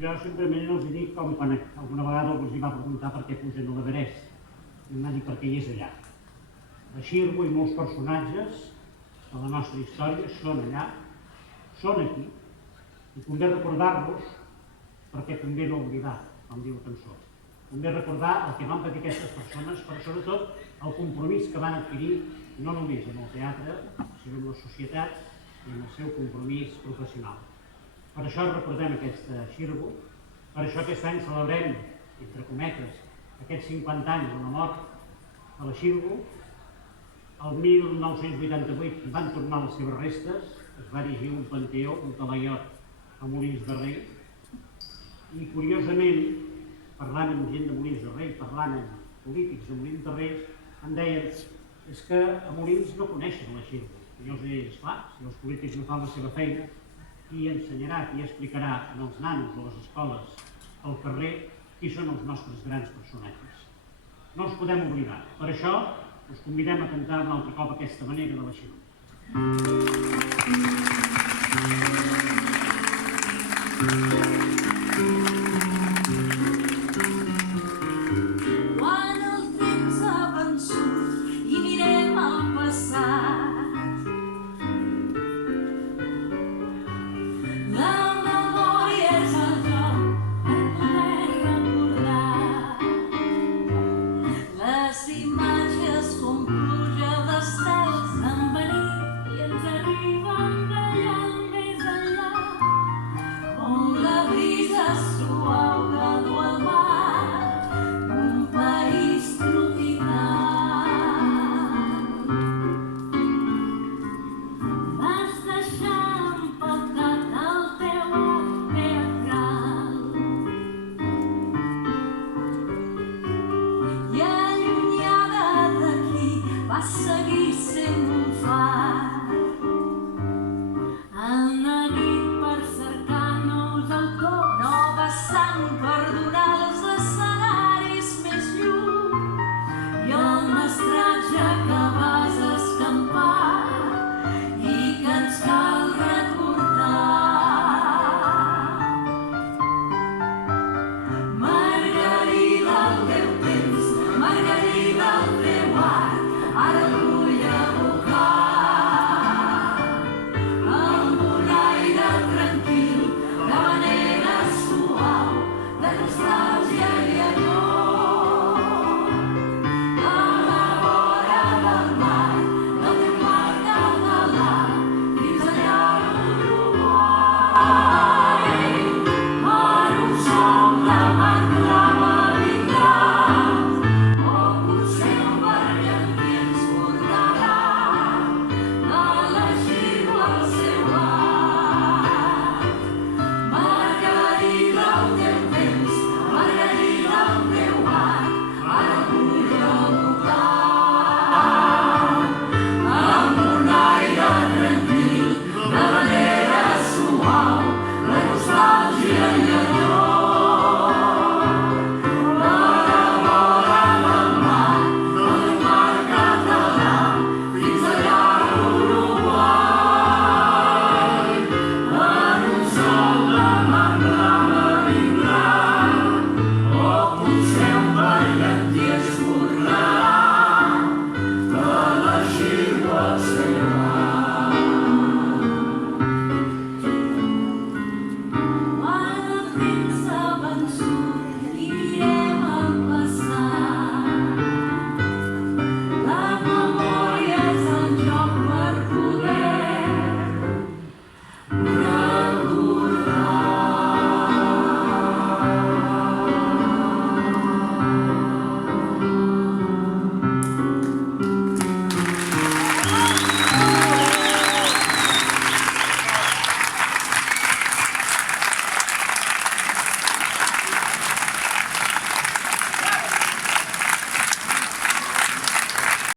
Jo simplement els dic com quan alguna vegada algú els va preguntar per què pugen a l'Everest. I em va dir per què hi és allà. La Xirgo i molts personatges de la nostra història són allà, són aquí, i convé recordar-los perquè convé no oblidar, com diu la cançó. Convé recordar el que van patir aquestes persones, però sobretot el compromís que van adquirir no només amb el teatre, sinó amb la societat i amb el seu compromís professional. Per això recordem aquesta Xirgo, per això aquest any celebrem, entre cometes, aquests 50 anys de la mort de la Xirgo. El 1988 van tornar les seves restes, es va erigir un panteó, un talaiot a Molins de Rei, i curiosament, parlant amb gent de Molins de Rei, parlant amb polítics de Molins de Rei, em deien és que a Molins no coneixen la Xirgo. I jo els deia, esclar, si els polítics no fan la seva feina, qui ensenyarà, qui explicarà als nanos de les escoles, al carrer, qui són els nostres grans personatges. No els podem oblidar. Per això us convidem a cantar un altre cop aquesta manera de la Xirgo. Quan el temps ha vençut i mirem al passat, la memòria és el joc per poder recordar les imatges com pluja d'estels han venit i ens arriben d'allà més enllà, on la brisa suau que du al mar, un país tropical. Vas deixar empacat el teu art teatral i allunyada d'aquí vas seguir sent un far. El neguit per cercar nous autors, nova sang per